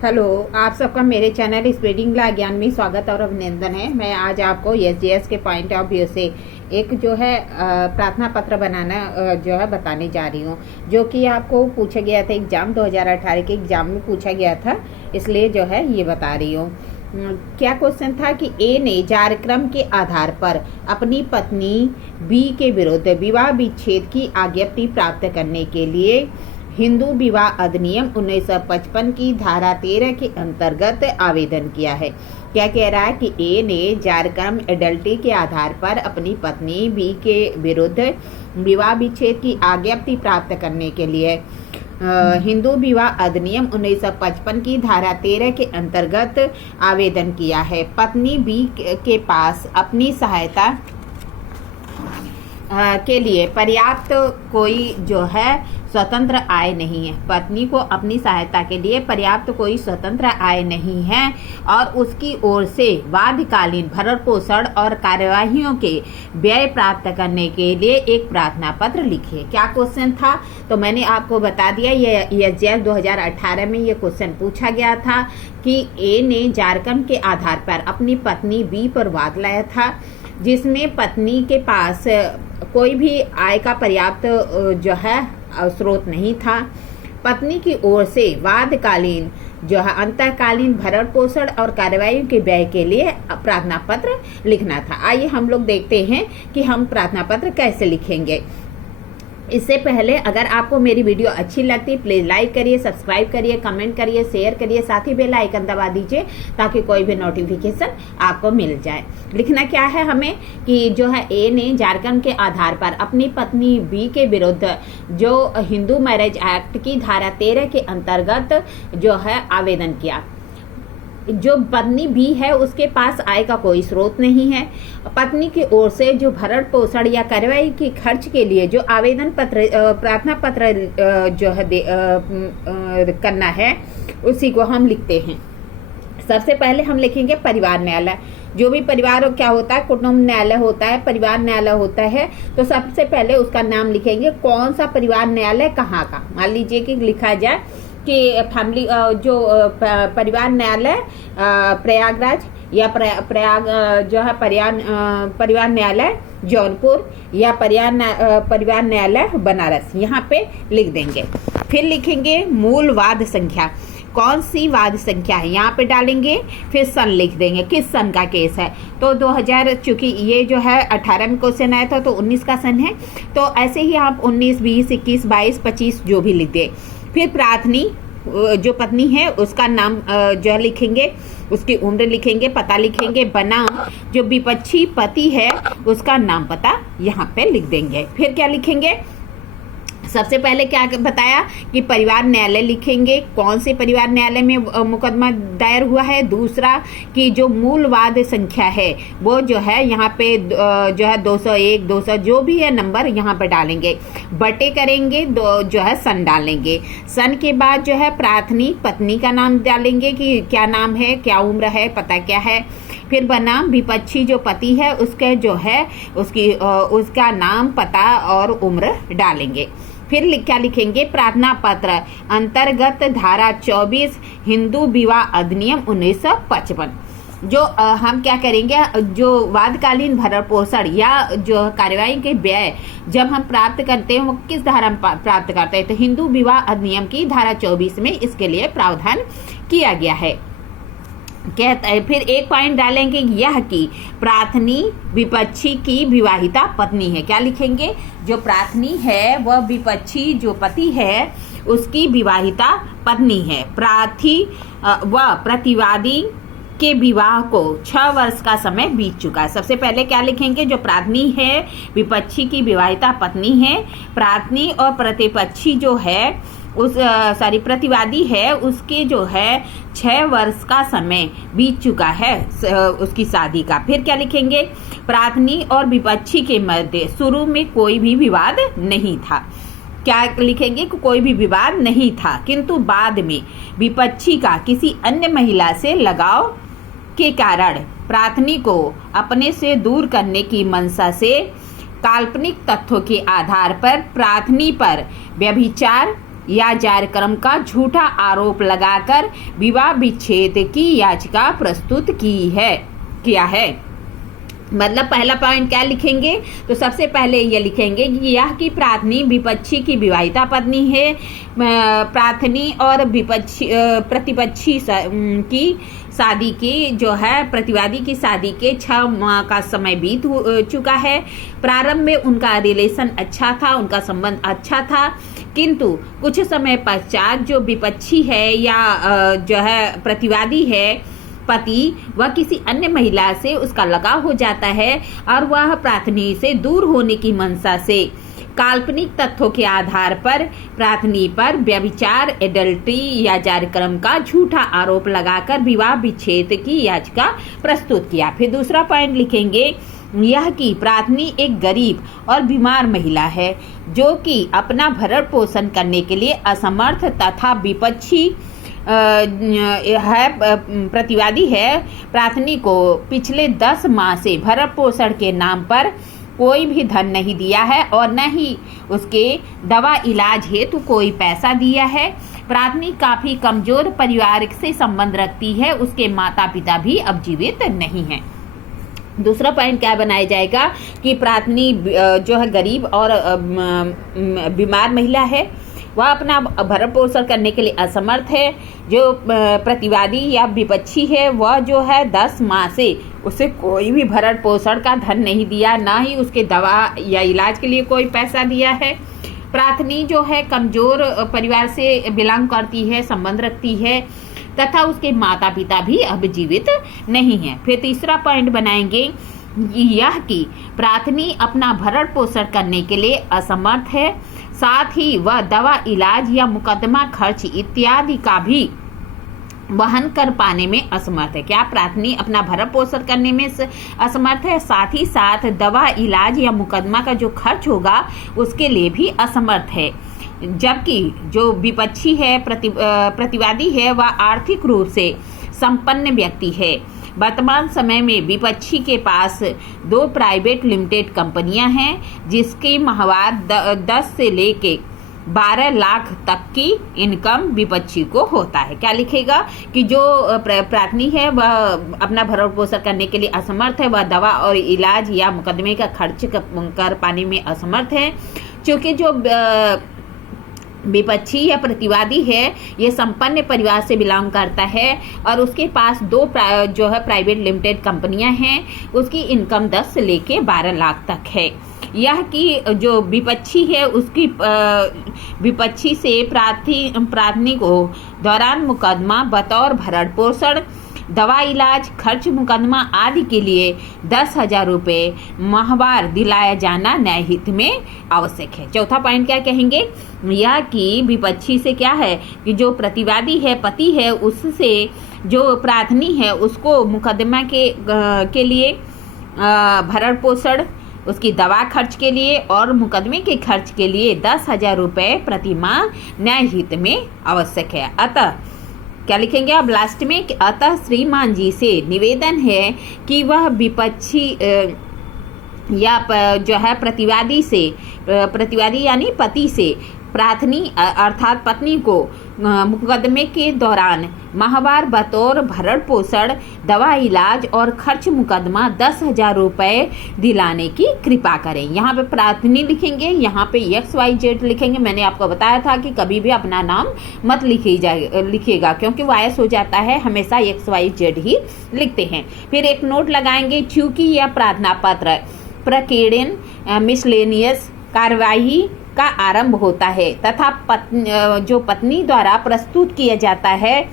Hello, आप सबका मेरे चैनल स्प्रेडिंग ला ज्ञान में स्वागत और अभिनंदन है। मैं आज आपको एसडीएस के पॉइंट ऑफ व्यू से एक जो है प्रार्थना पत्र बनाना जो है बताने जा रही हूँ, जो कि आपको पूछा गया था एग्जाम 2018 के एग्जाम में पूछा गया था, इसलिए जो है ये बता रही हूँ। क्या क्वेश्चन था कि ए ने जारक्रम के आधार पर अपनी पत्नी बी के विरुद्ध विवाह विच्छेद की आज्ञप्ति प्राप्त करने के लिए हिंदू विवाह अधिनियम 1955 की धारा 13 के अंतर्गत आवेदन किया है। क्या कह रहा है कि ए ने जारक्रम एडल्टी के आधार पर अपनी पत्नी बी के विरुद्ध विवाह विच्छेद की आज्ञप्ति प्राप्त करने के लिए हिंदू विवाह अधिनियम 1955 की धारा 13 के अंतर्गत आवेदन किया है। पत्नी बी के पास अपनी सहायता के लिए पर्याप्त कोई जो है स्वतंत्र आय नहीं है। पत्नी को अपनी सहायता के लिए पर्याप्त कोई स्वतंत्र आय नहीं है और उसकी ओर से बाध्यकालीन भरण पोषण और कार्यवाहियों के व्यय प्राप्त करने के लिए एक प्रार्थना पत्र लिखिए। क्या क्वेश्चन था तो मैंने आपको बता दिया। ये एसडीएस 2018 में ये क्वेश्चन पूछा गया था कि ए ने जारक्रम के आधार पर अपनी पत्नी बी पर वाद लाया था, जिसमें पत्नी के पास कोई भी आय का पर्याप्त जो है स्रोत नहीं था। पत्नी की ओर से वादकालीन जो है अंतःकालीन भरण पोषण और कार्यवाही के व्यय के लिए प्रार्थना पत्र लिखना था। आइए हम लोग देखते हैं कि हम प्रार्थना पत्र कैसे लिखेंगे। इससे पहले अगर आपको मेरी वीडियो अच्छी लगती प्लीज लाइक करिए, सब्सक्राइब करिए, कमेंट करिए, शेयर करिए, साथ ही बेल आइकन दबा दीजिए ताकि कोई भी नोटिफिकेशन आपको मिल जाए। लिखना क्या है हमें कि जो है ए ने जारक्रम के आधार पर अपनी पत्नी बी के विरुद्ध जो हिंदू मैरिज एक्ट की धारा 13 के अंतर्गत जो है आवेदन किया। जो पत्नी बी है उसके पास आय का कोई स्रोत नहीं है। पत्नी की ओर से जो भरण पोषण या कार्यवाही के खर्च के लिए जो आवेदन पत्र प्रार्थना पत्र जो है करना है उसी को हम लिखते हैं। सबसे पहले हम लिखेंगे परिवार न्यायालय। जो भी परिवार क्या होता है, कुटुंब न्यायालय होता है, परिवार न्यायालय होता है, तो सबसे पहले उसका नाम लिखेंगे। कौन सा परिवार न्यायालय कहाँ का। मान लीजिए कि लिखा जाए कि फैमिली जो परिवार न्यायालय प्रयागराज या प्रयाग जो है परिवार न्यायालय जौनपुर या परिवार न्यायालय बनारस, यहाँ पे लिख देंगे। फिर लिखेंगे मूल वाद संख्या। कौन सी वाद संख्या है यहाँ पे डालेंगे। फिर सन लिख देंगे, किस सन का केस है। तो 2000 चूंकि ये जो है 18 में क्वेश्चन आया था तो 19 का सन है, तो ऐसे ही आप 19, 20, 21, 22, 25 जो भी लिख दे। फिर प्रार्थनी जो पत्नी है उसका नाम जो लिखेंगे, उसकी उम्र लिखेंगे, पता लिखेंगे, बनाम जो विपक्षी पति है उसका नाम पता यहाँ पे लिख देंगे। फिर क्या लिखेंगे, सबसे पहले क्या बताया कि परिवार न्यायालय लिखेंगे, कौन से परिवार न्यायालय में मुकदमा दायर हुआ है। दूसरा कि जो मूल वाद संख्या है वो जो है यहाँ पे जो है 201, 200 जो भी है नंबर यहाँ पे डालेंगे, बटे करेंगे, जो है सन डालेंगे। सन के बाद जो है प्रार्थनी पत्नी का नाम डालेंगे कि क्या नाम है, क्या उम्र है, पता क्या है। फिर बनाम विपक्षी जो पति है उसके जो है उसका नाम, पता और उम्र डालेंगे। फिर क्या लिखेंगे, प्रार्थना पत्र अंतर्गत धारा 24 हिंदू विवाह अधिनियम 1955। जो हम क्या करेंगे, जो वादकालीन भरण पोषण या जो कार्यवाही के व्यय जब हम प्राप्त करते हैं वो किस धारा में प्राप्त करते हैं, तो हिंदू विवाह अधिनियम की धारा 24 में इसके लिए प्रावधान किया गया है। कहता है फिर एक पॉइंट डालेंगे यह कि प्रार्थनी विपक्षी की विवाहिता पत्नी है। क्या लिखेंगे, जो प्रार्थनी है वह विपक्षी जो पति है उसकी विवाहिता पत्नी है। प्रार्थी व प्रतिवादी के विवाह को 6 वर्ष का समय बीत चुका है। सबसे पहले क्या लिखेंगे, जो प्रार्थनी है विपक्षी की विवाहिता पत्नी है, प्रार्थनी और प्रतिपक्षी जो है प्रतिवादी है उसके जो है 6 वर्ष का समय बीत चुका है उसकी शादी का। फिर क्या लिखेंगे, प्रार्थनी और विपक्षी के मध्य शुरू में कोई भी विवाद नहीं था। क्या लिखेंगे, कोई भी विवाद नहीं था, किंतु बाद में विपक्षी का किसी अन्य महिला से लगाव के कारण प्रार्थनी को अपने से दूर करने की मंशा से काल्पनिक तथ्यों के आधार पर प्रार्थनी पर व्यभिचार या कार्यक्रम का झूठा आरोप लगाकर विवाह विच्छेद की याचिका प्रस्तुत किया है। मतलब पहला पॉइंट क्या लिखेंगे, तो सबसे पहले ये लिखेंगे कि यह कि प्रार्थनी विपक्षी की विवाहिता पत्नी है। प्रार्थनी और प्रतिपक्षी की शादी की जो है प्रतिवादी की शादी के 6 माह का समय बीत चुका है। प्रारंभ में उनका रिलेशन अच्छा था, उनका संबंध अच्छा था, किंतु कुछ समय पश्चात जो विपक्षी है या जो है प्रतिवादी है पति, वह किसी अन्य महिला से उसका लगाव हो जाता है और वह प्रार्थनी से दूर होने की मंशा से काल्पनिक तथ्यों के आधार पर प्रार्थनी पर व्यभिचार, एडल्ट्री या कार्यक्रम का झूठा आरोप लगाकर विवाह विच्छेद की याचिका प्रस्तुत किया। फिर दूसरा पॉइंट लिखेंगे यह कि प्रार्थनी एक गरीब और बीमार महिला है जो कि अपना भरण पोषण करने के लिए असमर्थ तथा विपक्षी है प्रतिवादी है। प्रार्थनी को पिछले 10 माह से भरण पोषण के नाम पर कोई भी धन नहीं दिया है और न ही उसके दवा इलाज हेतु कोई पैसा दिया है। प्रार्थनी काफी कमजोर परिवार से संबंध रखती है, उसके माता पिता भी अब जीवित नहीं हैं। दूसरा पॉइंट क्या बनाया जाएगा कि प्रार्थनी जो है गरीब और बीमार महिला है, वह अपना भरण पोषण करने के लिए असमर्थ है। जो प्रतिवादी या विपक्षी है वह जो है 10 माह से उसे कोई भी भरण पोषण का धन नहीं दिया, ना ही उसके दवा या इलाज के लिए कोई पैसा दिया है। प्रार्थनी जो है कमजोर परिवार से बिलोंग करती है, संबंध रखती है तथा उसके माता पिता भी अब जीवित नहीं हैं। फिर तीसरा पॉइंट बनाएंगे यह कि प्रार्थनी अपना भरण पोषण करने के लिए असमर्थ है, साथ ही वह दवा इलाज या मुकदमा खर्च इत्यादि का भी वहन कर पाने में असमर्थ है। क्या प्रार्थनी अपना भरण पोषण करने में असमर्थ है, साथ ही साथ दवा इलाज या मुकदमा का जो खर्च होगा उसके लिए भी असमर्थ है। जबकि जो विपक्षी है प्रतिवादी है वह आर्थिक रूप से संपन्न व्यक्ति है। वर्तमान समय में विपक्षी के पास 2 प्राइवेट लिमिटेड कंपनियां हैं जिसके माहवार 10 से लेके 12 लाख तक की इनकम विपक्षी को होता है। क्या लिखेगा कि जो प्रार्थनी है वह अपना भरण पोषण करने के लिए असमर्थ है, वह दवा और इलाज या मुकदमे का खर्च कर पाने में असमर्थ है। क्योंकि जो विपक्षी या प्रतिवादी है ये संपन्न परिवार से बिलोंग करता है और उसके पास 2 जो है प्राइवेट लिमिटेड कंपनियां हैं, उसकी इनकम 10 से लेके 12 लाख तक है। यह कि जो विपक्षी है उसकी विपक्षी से प्रार्थनी को दौरान मुकदमा बतौर भरण पोषण, दवा इलाज, खर्च मुकदमा आदि के लिए 10,000 रुपये माहवार दिलाया जाना न्यायहित में आवश्यक है। चौथा पॉइंट क्या कहेंगे, यह कि विपक्षी से क्या है कि जो प्रतिवादी है पति है उससे जो प्रार्थनी है उसको मुकदमा के लिए भरण पोषण, उसकी दवा खर्च के लिए और मुकदमे के खर्च के लिए 10,000 रुपये प्रति माह न्यायहित में आवश्यक है। अतः क्या लिखेंगे अब लास्ट में, अतः श्रीमान जी से निवेदन है कि वह विपक्षी या जो है प्रतिवादी यानी पति से प्रार्थनी अर्थात पत्नी को मुकदमे के दौरान माहवार बतौर भरण पोषण, दवा इलाज और खर्च मुकदमा 10,000 रुपये दिलाने की कृपा करें। यहाँ पे प्रार्थनी लिखेंगे, यहाँ पे XYZ लिखेंगे। मैंने आपको बताया था कि कभी भी अपना नाम मत लिखिएगा क्योंकि वायस हो जाता है, हमेशा XYZ ही लिखते हैं। फिर एक नोट लगाएंगे, चूंकि यह प्रार्थना पत्र प्रकीर्णन मिसलेनियस कार्यवाही का आरंभ होता है तथा जो पत्नी द्वारा प्रस्तुत किया जाता है,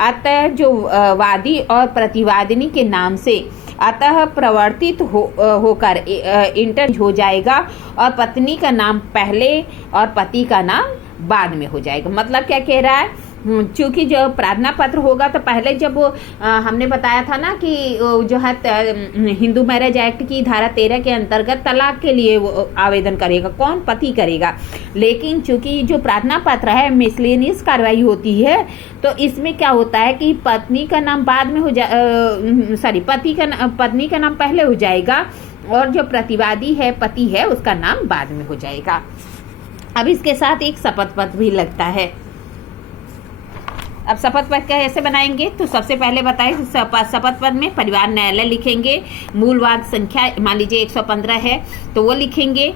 अतः जो वादी और प्रतिवादिनी के नाम से अतः प्रवर्तित होकर इंटर हो जाएगा और पत्नी का नाम पहले और पति का नाम बाद में हो जाएगा। मतलब क्या कह रहा है, चूंकि जो प्रार्थना पत्र होगा तो पहले जब हमने बताया था ना कि जो है हिंदू मैरिज एक्ट की धारा 13 के अंतर्गत तलाक के लिए वो आवेदन करेगा, कौन, पति करेगा। लेकिन चूंकि जो प्रार्थना पत्र है मिसलेनियस कार्रवाई होती है तो इसमें क्या होता है कि पत्नी का नाम बाद में पत्नी का नाम पहले हो जाएगा और जो प्रतिवादी है पति है उसका नाम बाद में हो जाएगा। अब इसके साथ एक शपथ पत्र भी लगता है। अब शपथ पत्र कैसे बनाएंगे, तो सबसे पहले बताएं, शपथ पत्र में परिवार न्यायालय लिखेंगे, मूलवाद संख्या मान लीजिए 115 है तो वो लिखेंगे,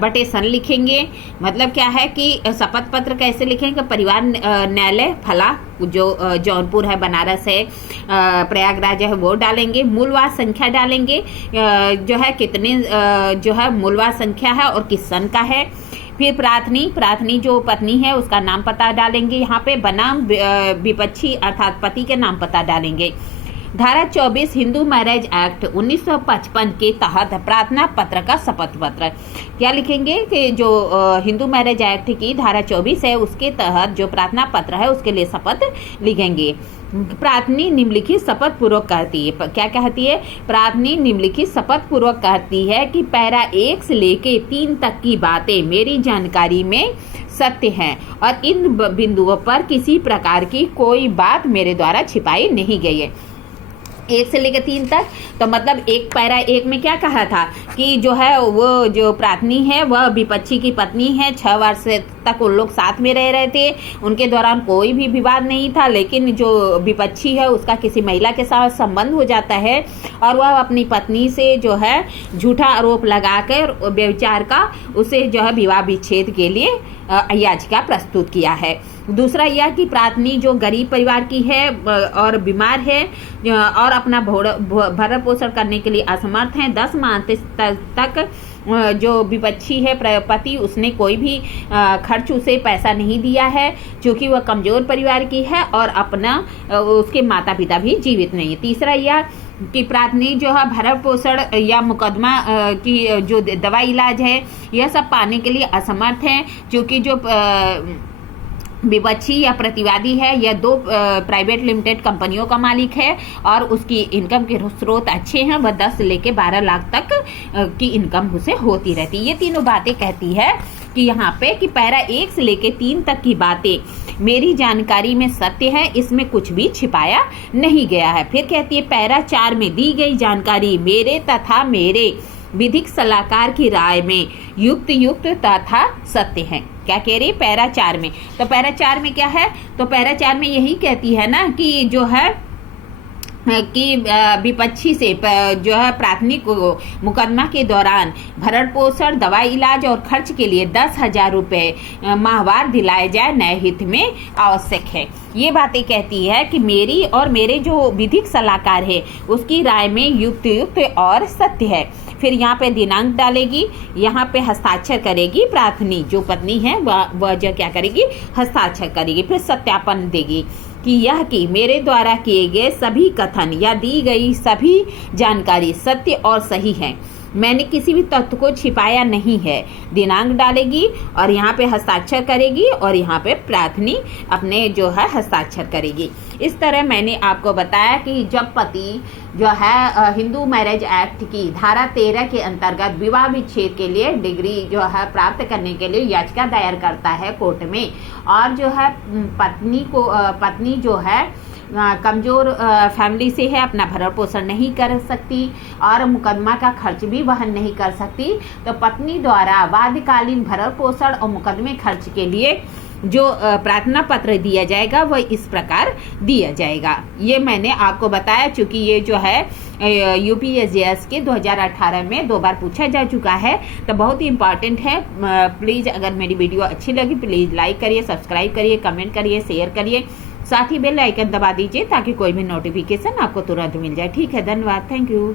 बटे सन लिखेंगे। मतलब क्या है कि शपथ पत्र कैसे लिखेंगे, परिवार न्यायालय फला जो जौनपुर है, बनारस है, प्रयागराज है, वो डालेंगे। मूलवाद संख्या डालेंगे, जो है कितने जो है मूलवाद संख्या है और किस सन का है। फिर प्रार्थनी जो पत्नी है उसका नाम पता डालेंगे, यहाँ पे बनाम विपक्षी अर्थात पति के नाम पता डालेंगे। धारा 24 हिंदू मैरिज एक्ट 1955 के तहत प्रार्थना पत्र का शपथ पत्र क्या लिखेंगे कि जो हिंदू मैरिज एक्ट की धारा 24 है उसके तहत जो प्रार्थना पत्र है उसके लिए शपथ लिखेंगे। प्रार्थनी निम्नलिखित शपथ पूर्वक कहती है, क्या कहती है, प्रार्थनी निम्नलिखित शपथ पूर्वक कहती है कि पैरा 1 से लेके 3 तक की बातें मेरी जानकारी में सत्य हैं और इन बिंदुओं पर किसी प्रकार की कोई बात मेरे द्वारा छिपाई नहीं गई है। 1 से लेकर 3 तक, तो मतलब एक पैरा 1 में क्या कहा था कि जो है वो जो प्रार्थनी है वह विपक्षी की पत्नी है, 6 वर्ष तक उन लोग साथ में रह रहे थे, उनके दौरान कोई भी विवाद नहीं था, लेकिन जो विपक्षी है उसका किसी महिला के साथ संबंध हो जाता है और वह अपनी पत्नी से जो है झूठा आरोप लगाकर व्यभिचार का उसे जो है विवाह विच्छेद के लिए याचिका प्रस्तुत किया है। दूसरा यह कि प्रार्थनी जो गरीब परिवार की है और बीमार है और अपना भरण पोषण करने के लिए असमर्थ है, 10 माह तक जो विपक्षी है पति उसने कोई भी खर्च उसे पैसा नहीं दिया है, क्योंकि वह कमजोर परिवार की है और अपना उसके माता पिता भी जीवित नहीं है। तीसरा यह कि प्रार्थनी जो है भरण पोषण या मुकदमा की जो दवा इलाज है यह सब पाने के लिए असमर्थ है, क्योंकि जो विपक्षी या प्रतिवादी है यह 2 प्राइवेट लिमिटेड कंपनियों का मालिक है और उसकी इनकम के स्रोत अच्छे हैं, वह 10 से लेके 12 लाख तक की इनकम उसे होती रहती है। ये तीनों बातें कहती है कि यहाँ पे कि पैरा 1 से लेके 3 तक की बातें मेरी जानकारी में सत्य है, इसमें कुछ भी छिपाया नहीं गया है। फिर कहती है पैरा 4 में दी गई जानकारी मेरे तथा मेरे विधिक सलाहकार की राय में युक्त तथा सत्य है। क्या कह रही है पैरा 4 में, तो पैरा 4 में क्या है, तो पैरा 4 में यही कहती है ना कि जो है कि विपक्षी से जो है प्रार्थनी को मुकदमा के दौरान भरण पोषण दवा इलाज और खर्च के लिए 10,000 रुपये माहवार दिलाए जाए न्याय हित में आवश्यक है। ये बातें कहती है कि मेरी और मेरे जो विधिक सलाहकार है उसकी राय में युक्त और सत्य है। फिर यहाँ पे दिनांक डालेगी, यहाँ पे हस्ताक्षर करेगी, प्रार्थनी जो पत्नी है वह जो क्या करेगी हस्ताक्षर करेगी, फिर सत्यापन देगी कि यह कि मेरे द्वारा किए गए सभी कथन या दी गई सभी जानकारी सत्य और सही है, मैंने किसी भी तथ्य को छिपाया नहीं है। दिनांक डालेगी और यहाँ पे हस्ताक्षर करेगी और यहाँ पे प्रार्थनी अपने जो है हस्ताक्षर करेगी। इस तरह मैंने आपको बताया कि जब पति जो है हिंदू मैरिज एक्ट की धारा 13 के अंतर्गत विवाह विच्छेद के लिए डिग्री जो है प्राप्त करने के लिए याचिका दायर करता है कोर्ट में, और जो है पत्नी जो है कमजोर फैमिली से है, अपना भरण पोषण नहीं कर सकती और मुकदमा का खर्च भी वहन नहीं कर सकती, तो पत्नी द्वारा वादकालीन भरण पोषण और मुकदमे खर्च के लिए जो प्रार्थना पत्र दिया जाएगा वह इस प्रकार दिया जाएगा। ये मैंने आपको बताया, चूंकि ये जो है यूपीएससीएस के 2018 में 2 बार पूछा जा चुका है, तो बहुत ही इंपॉर्टेंट है। प्लीज़ अगर मेरी वीडियो अच्छी लगी प्लीज़ लाइक करिए, सब्सक्राइब करिए, कमेंट करिए, शेयर करिए, साथ ही बेल आइकन दबा दीजिए ताकि कोई भी नोटिफिकेशन आपको तुरंत मिल जाए। ठीक है, धन्यवाद, थैंक यू।